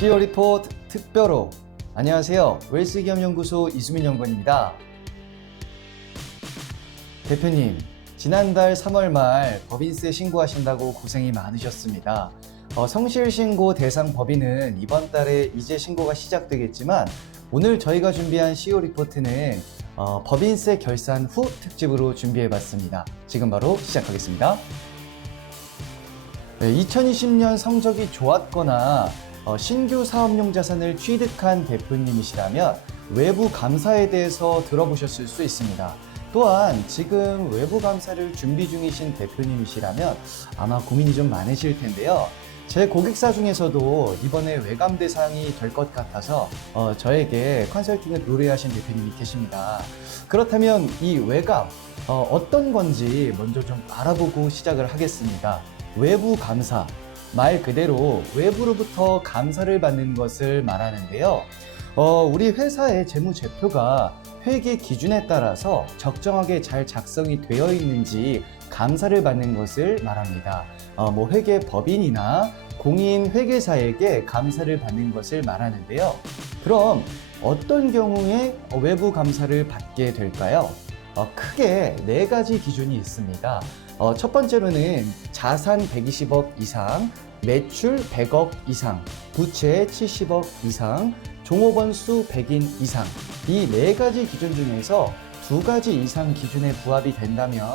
CEO 리포트 특별호. 안녕하세요. 웰스기업연구소 이수민 연구원입니다. 대표님, 지난달 3월 말 법인세 신고하신다고 고생이 많으셨습니다. 성실신고 대상 법인은 이번 달에 이제 신고가 시작되겠지만 오늘 저희가 준비한 CEO 리포트는 법인세 결산 후 특집으로 준비해봤습니다. 지금 바로 시작하겠습니다. 2020년 성적이 좋았거나 신규 사업용 자산을 취득한 대표님이시라면 외부 감사에 대해서 들어보셨을 수 있습니다. 또한 지금 외부 감사를 준비 중이신 대표님이시라면 아마 고민이 좀 많으실 텐데요. 제 고객사 중에서도 이번에 외감 대상이 될 것 같아서 저에게 컨설팅을 의뢰하신 대표님이 계십니다. 그렇다면 이 외감 어떤 건지 먼저 좀 알아보고 시작을 하겠습니다. 외부 감사, 말 그대로 외부로부터 감사를 받는 것을 말하는데요. 우리 회사의 재무제표가 회계 기준에 따라서 적정하게 잘 작성이 되어 있는지 감사를 받는 것을 말합니다. 회계 법인이나 공인 회계사에게 감사를 받는 것을 말하는데요. 그럼 어떤 경우에 외부 감사를 받게 될까요? 크게 4가지 기준이 있습니다. 첫 번째로는 자산 120억 이상, 매출 100억 이상, 부채 70억 이상, 종업원 수 100인 이상, 이 4가지 기준 중에서 2가지 이상 기준에 부합이 된다면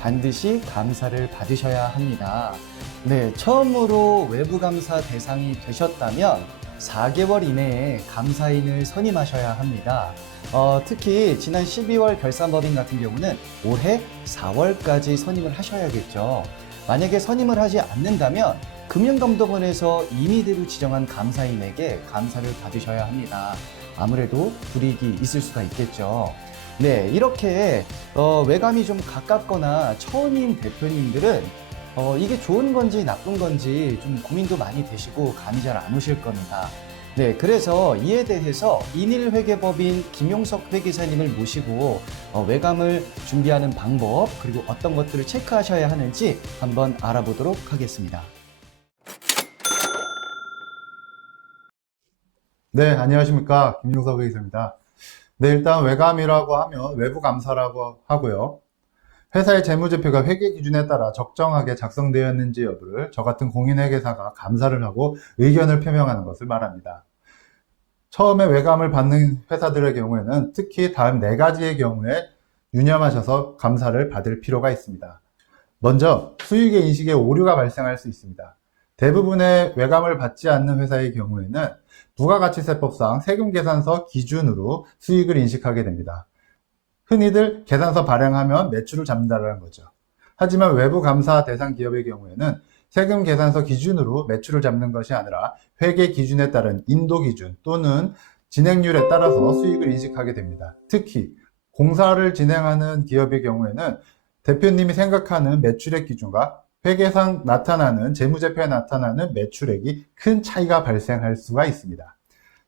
반드시 감사를 받으셔야 합니다. 네, 처음으로 외부 감사 대상이 되셨다면 4개월 이내에 감사인을 선임하셔야 합니다. 특히 지난 12월 결산법인 같은 경우는 올해 4월까지 선임을 하셔야겠죠. 만약에 선임을 하지 않는다면 금융감독원에서 임의대로 지정한 감사인에게 감사를 받으셔야 합니다. 아무래도 불이익이 있을 수가 있겠죠. 네, 이렇게 외감이 좀 가깝거나 처음인 대표님들은 이게 좋은 건지 나쁜 건지 좀 고민도 많이 되시고 감이 잘 안 오실 겁니다. 네, 그래서 이에 대해서 인일회계법인 김용석 회계사님을 모시고 외감을 준비하는 방법 그리고 어떤 것들을 체크하셔야 하는지 한번 알아보도록 하겠습니다. 네, 안녕하십니까. 김용석 회계사입니다. 네, 일단 외감이라고 하면 외부 감사라고 하고요. 회사의 재무제표가 회계 기준에 따라 적정하게 작성되었는지 여부를 저 같은 공인회계사가 감사를 하고 의견을 표명하는 것을 말합니다. 처음에 외감을 받는 회사들의 경우에는 특히 다음 4가지의 경우에 유념하셔서 감사를 받을 필요가 있습니다. 먼저 수익의 인식에 오류가 발생할 수 있습니다. 대부분의 외감을 받지 않는 회사의 경우에는 부가가치세법상 세금계산서 기준으로 수익을 인식하게 됩니다. 흔히들 계산서 발행하면 매출을 잡는다는 거죠. 하지만 외부 감사 대상 기업의 경우에는 세금 계산서 기준으로 매출을 잡는 것이 아니라 회계 기준에 따른 인도 기준 또는 진행률에 따라서 수익을 인식하게 됩니다. 특히 공사를 진행하는 기업의 경우에는 대표님이 생각하는 매출액 기준과 회계상 나타나는 재무제표에 나타나는 매출액이 큰 차이가 발생할 수가 있습니다.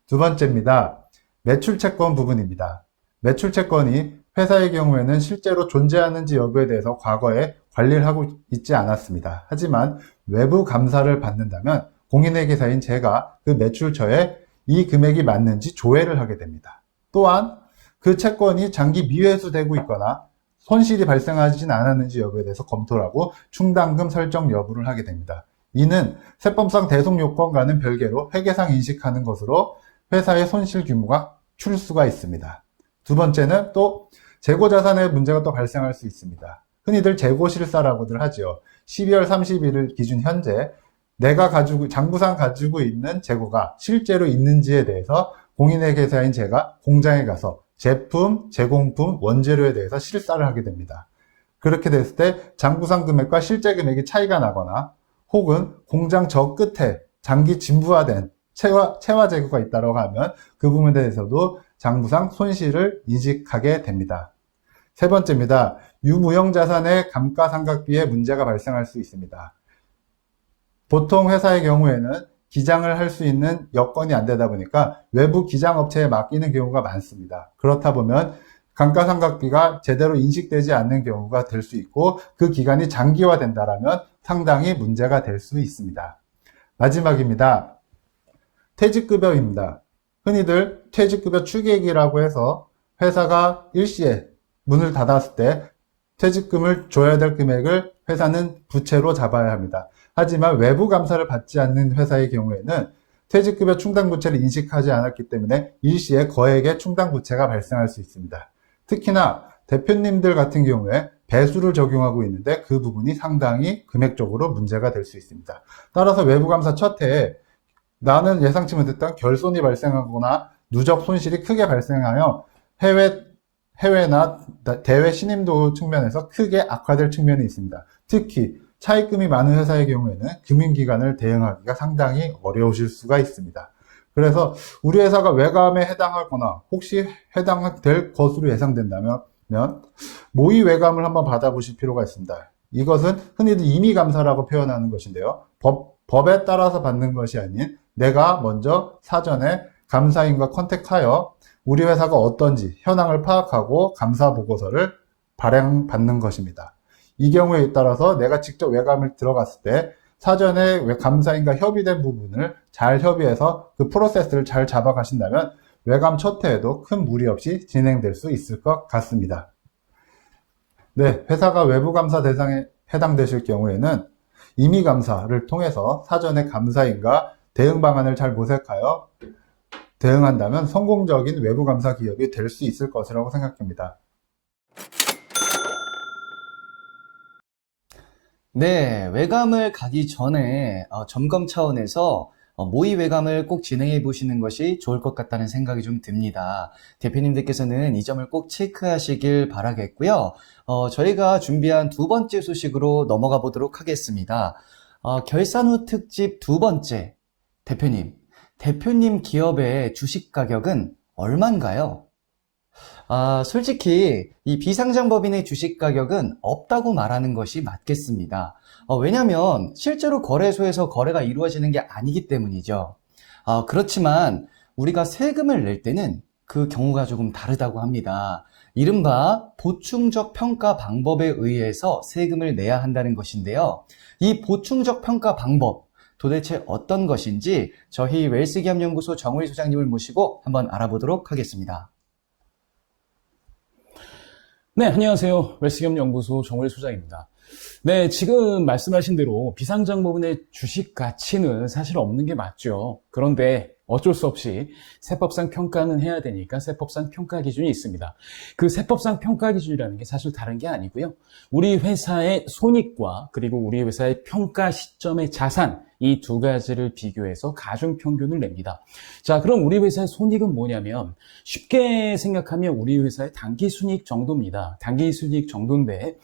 두 번째입니다. 매출채권 부분입니다. 매출채권이 회사의 경우에는 실제로 존재하는지 여부에 대해서 과거에 관리를 하고 있지 않았습니다. 하지만 외부 감사를 받는다면 공인회계사인 제가 그 매출처에 이 금액이 맞는지 조회를 하게 됩니다. 또한 그 채권이 장기 미회수되고 있거나 손실이 발생하진 않았는지 여부에 대해서 검토를 하고 충당금 설정 여부를 하게 됩니다. 이는 세법상 대속요건과는 별개로 회계상 인식하는 것으로 회사의 손실 규모가 줄 수가 있습니다. 두 번째는 또 재고자산의 문제가 또 발생할 수 있습니다. 흔히들 재고실사라고들 하죠. 12월 31일 기준 현재 내가 장부상 가지고 있는 재고가 실제로 있는지에 대해서 공인회계사인 제가 공장에 가서 제품, 제공품, 원재료에 대해서 실사를 하게 됩니다. 그렇게 됐을 때 장부상 금액과 실제 금액이 차이가 나거나 혹은 공장 저 끝에 장기 진부화된 체화 재고가 있다고 하면 그 부분에 대해서도 장부상 손실을 인식하게 됩니다. 세 번째입니다. 유무형자산의 감가상각비에 문제가 발생할 수 있습니다. 보통 회사의 경우에는 기장을 할 수 있는 여건이 안 되다 보니까 외부 기장업체에 맡기는 경우가 많습니다. 그렇다 보면 감가상각비가 제대로 인식되지 않는 경우가 될 수 있고 그 기간이 장기화된다면 상당히 문제가 될 수 있습니다. 마지막입니다. 퇴직급여입니다. 흔히들 퇴직급여 추계액이라고 해서 회사가 일시에 문을 닫았을 때 퇴직금을 줘야 될 금액을 회사는 부채로 잡아야 합니다. 하지만 외부 감사를 받지 않는 회사의 경우에는 퇴직급여 충당부채를 인식하지 않았기 때문에 일시에 거액의 충당부채가 발생할 수 있습니다. 특히나 대표님들 같은 경우에 배수를 적용하고 있는데 그 부분이 상당히 금액적으로 문제가 될 수 있습니다. 따라서 외부감사 첫 해에 나는 예상치 못했던 결손이 발생하거나 누적 손실이 크게 발생하여 해외나 대외 신임도 측면에서 크게 악화될 측면이 있습니다. 특히 차입금이 많은 회사의 경우에는 금융기관을 대응하기가 상당히 어려우실 수가 있습니다. 그래서 우리 회사가 외감에 해당하거나 혹시 해당될 것으로 예상된다면 모의 외감을 한번 받아보실 필요가 있습니다. 이것은 흔히들 임의감사라고 표현하는 것인데요. 법에 따라서 받는 것이 아닌 내가 먼저 사전에 감사인과 컨택하여 우리 회사가 어떤지 현황을 파악하고 감사 보고서를 발행받는 것입니다. 이 경우에 따라서 내가 직접 외감을 들어갔을 때 사전에 감사인과 협의된 부분을 잘 협의해서 그 프로세스를 잘 잡아가신다면 외감 첫 해에도 큰 무리 없이 진행될 수 있을 것 같습니다. 네, 회사가 외부 감사 대상에 해당되실 경우에는 임의 감사를 통해서 사전에 감사인과 대응 방안을 잘 모색하여 대응한다면 성공적인 외부 감사 기업이 될 수 있을 것이라고 생각합니다. 네, 외감을 가기 전에 점검 차원에서 모의 외감을 꼭 진행해 보시는 것이 좋을 것 같다는 생각이 좀 듭니다. 대표님들께서는 이 점을 꼭 체크하시길 바라겠고요. 저희가 준비한 두 번째 소식으로 넘어가 보도록 하겠습니다. 결산 후 특집 두 번째, 대표님 기업의 주식 가격은 얼마인가요? 솔직히 이 비상장법인의 주식 가격은 없다고 말하는 것이 맞겠습니다. 왜냐하면 실제로 거래소에서 거래가 이루어지는 게 아니기 때문이죠. 그렇지만 우리가 세금을 낼 때는 그 경우가 조금 다르다고 합니다. 이른바 보충적 평가 방법에 의해서 세금을 내야 한다는 것인데요. 이 보충적 평가 방법, 도대체 어떤 것인지 저희 웰스기업연구소 정우일 소장님을 모시고 한번 알아보도록 하겠습니다. 네, 안녕하세요. 웰스기업연구소 정우일 소장입니다. 네, 지금 말씀하신 대로 비상장법인의 주식 가치는 사실 없는 게 맞죠. 그런데 어쩔 수 없이 세법상 평가는 해야 되니까 세법상 평가 기준이 있습니다. 그 세법상 평가 기준이라는 게 사실 다른 게 아니고요. 우리 회사의 손익과 그리고 우리 회사의 평가 시점의 자산, 이 두 가지를 비교해서 가중평균을 냅니다. 자, 그럼 우리 회사의 손익은 뭐냐면 쉽게 생각하면 우리 회사의 당기순이익 정도입니다. 당기순이익 정도인데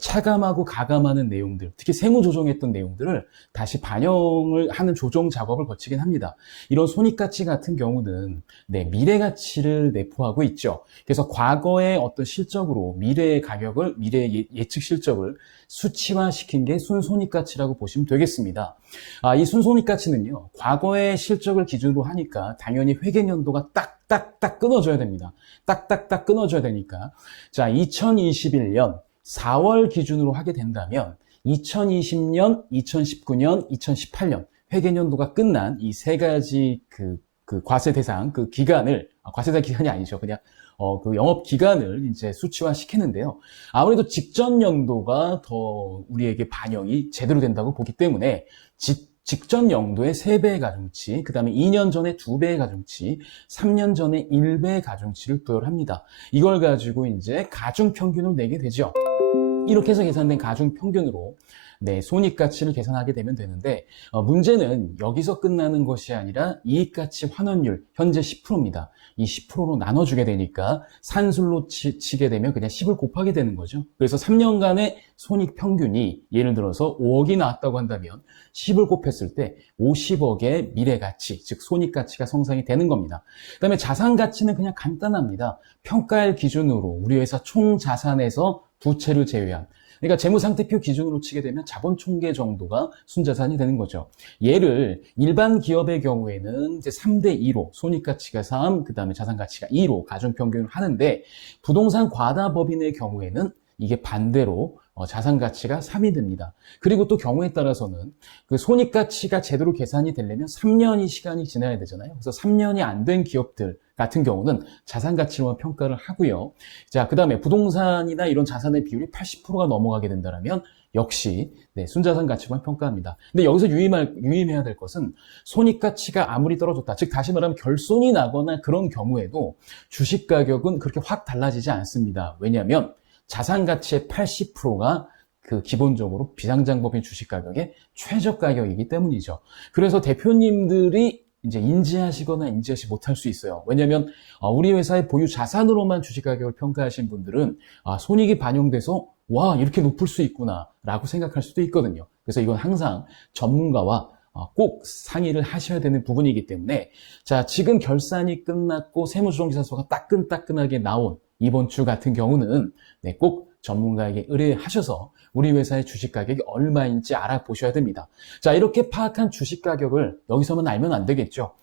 차감하고 가감하는 내용들, 특히 세무조정했던 내용들을 다시 반영을 하는 조정 작업을 거치긴 합니다. 이런 손익가치 같은 경우는 미래가치를 내포하고 있죠. 그래서 과거의 어떤 실적으로 미래의 가격을, 미래의 예측 실적을 수치화시킨 게 순손익가치라고 보시면 되겠습니다. 이 순손익가치는요, 과거의 실적을 기준으로 하니까 당연히 회계연도가 딱딱딱 끊어져야 됩니다. 딱딱딱 끊어져야 되니까. 자, 2021년 4월 기준으로 하게 된다면 2020년, 2019년, 2018년 회계연도가 끝난 이 세 가지 그 과세 대상 그 기간을, 과세 대상 기간이 아니죠. 그냥 그 영업 기간을 이제 수치화 시키는데요. 아무래도 직전 연도가 더 우리에게 반영이 제대로 된다고 보기 때문에 직전 연도의 3배의 가중치, 그 다음에 2년 전에 2배의 가중치, 3년 전에 1배의 가중치를 부여합니다. 이걸 가지고 이제 가중평균을 내게 되죠. 이렇게 해서 계산된 가중평균으로 손익가치를 계산하게 되면 되는데, 문제는 여기서 끝나는 것이 아니라 이익가치 환원율, 현재 10%입니다. 이 10%로 나눠주게 되니까 산술로 치게 되면 그냥 10을 곱하게 되는 거죠. 그래서 3년간의 손익평균이 예를 들어서 5억이 나왔다고 한다면 10을 곱했을 때 50억의 미래가치, 즉 손익가치가 성장이 되는 겁니다. 그 다음에 자산가치는 그냥 간단합니다. 평가일 기준으로 우리 회사 총 자산에서 부채를 제외한, 그러니까 재무상태표 기준으로 치게 되면 자본총계 정도가 순자산이 되는 거죠. 얘를 일반 기업의 경우에는 이제 3대2로 손익가치가 3, 그 다음에 자산가치가 2로 가중평균을 하는데, 부동산 과다법인의 경우에는 이게 반대로 자산 가치가 3이 됩니다. 그리고 또 경우에 따라서는 그 손익 가치가 제대로 계산이 되려면 3년이 시간이 지나야 되잖아요. 그래서 3년이 안 된 기업들 같은 경우는 자산 가치로만 평가를 하고요. 자, 그다음에 부동산이나 이런 자산의 비율이 80%가 넘어가게 된다면 역시 순자산 가치만 평가합니다. 근데 여기서 유의해야 될 것은 손익 가치가 아무리 떨어졌다, 즉 다시 말하면 결손이 나거나 그런 경우에도 주식 가격은 그렇게 확 달라지지 않습니다. 왜냐하면 자산 가치의 80%가 그 기본적으로 비상장법인 주식 가격의 최저 가격이기 때문이죠. 그래서 대표님들이 이제 인지하시거나 인지하지 못할 수 있어요. 왜냐하면 우리 회사의 보유 자산으로만 주식 가격을 평가하신 분들은 손익이 반영돼서 와, 이렇게 높을 수 있구나 라고 생각할 수도 있거든요. 그래서 이건 항상 전문가와 꼭 상의를 하셔야 되는 부분이기 때문에, 자, 지금 결산이 끝났고 세무조정기사서가 따끈따끈하게 나온 이번 주 같은 경우는 꼭 전문가에게 의뢰하셔서 우리 회사의 주식 가격이 얼마인지 알아보셔야 됩니다. 자, 이렇게 파악한 주식 가격을 여기서만 알면 안 되겠죠.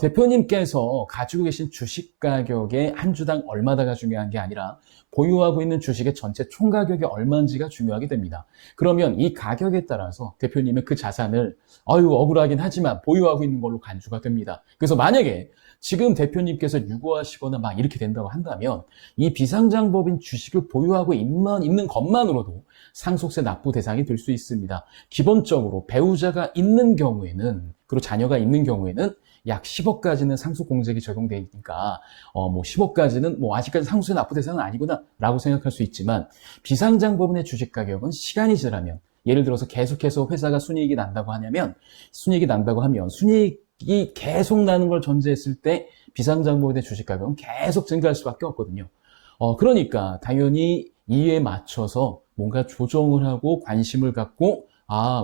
대표님께서 가지고 계신 주식 가격의 한 주당 얼마다가 중요한 게 아니라 보유하고 있는 주식의 전체 총 가격이 얼마인지가 중요하게 됩니다. 그러면 이 가격에 따라서 대표님은 그 자산을 억울하긴 하지만 보유하고 있는 걸로 간주가 됩니다. 그래서 만약에 지금 대표님께서 유고하시거나 막 이렇게 된다고 한다면 이 비상장법인 주식을 보유하고 있는 것만으로도 상속세 납부 대상이 될 수 있습니다. 기본적으로 배우자가 있는 경우에는, 그리고 자녀가 있는 경우에는 약 10억까지는 상속공제액이 적용되니까 10억까지는 아직까지 상속세 납부 대상은 아니구나 라고 생각할 수 있지만, 비상장법인의 주식 가격은 시간이 지나면, 예를 들어서 계속해서 회사가 순이익이 난다고 하면 순이익이 계속 나는 걸 전제했을 때 비상장법인의 주식 가격은 계속 증가할 수밖에 없거든요. 그러니까 당연히 이에 맞춰서 뭔가 조정을 하고 관심을 갖고,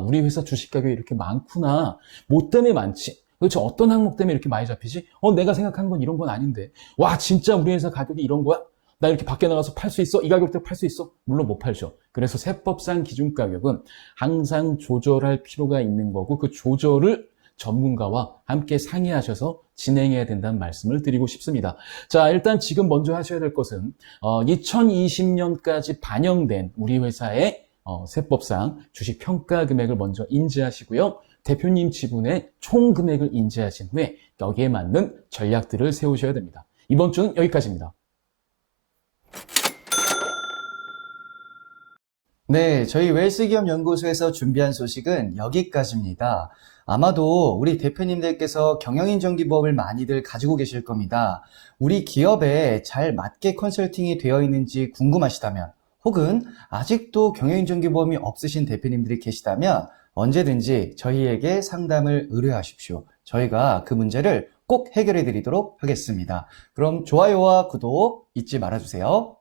우리 회사 주식 가격이 이렇게 많구나. 뭐 때문에 많지? 도대체 어떤 항목 때문에 이렇게 많이 잡히지? 내가 생각한 건 이런 건 아닌데. 와, 진짜 우리 회사 가격이 이런 거야? 나 이렇게 밖에 나가서 팔 수 있어? 이 가격대로 팔 수 있어? 물론 못 팔죠. 그래서 세법상 기준 가격은 항상 조절할 필요가 있는 거고, 그 조절을 전문가와 함께 상의하셔서 진행해야 된다는 말씀을 드리고 싶습니다. 자, 일단 지금 먼저 하셔야 될 것은 2020년까지 반영된 우리 회사의 세법상 주식 평가 금액을 먼저 인지하시고요. 대표님 지분의 총 금액을 인지하신 후에 여기에 맞는 전략들을 세우셔야 됩니다. 이번 주는 여기까지입니다. 네, 저희 웰스기업연구소에서 준비한 소식은 여기까지입니다. 아마도 우리 대표님들께서 경영인정기법을 많이들 가지고 계실 겁니다. 우리 기업에 잘 맞게 컨설팅이 되어 있는지 궁금하시다면, 혹은 아직도 경영인정기법이 없으신 대표님들이 계시다면 언제든지 저희에게 상담을 의뢰하십시오. 저희가 그 문제를 꼭 해결해 드리도록 하겠습니다. 그럼 좋아요와 구독 잊지 말아주세요.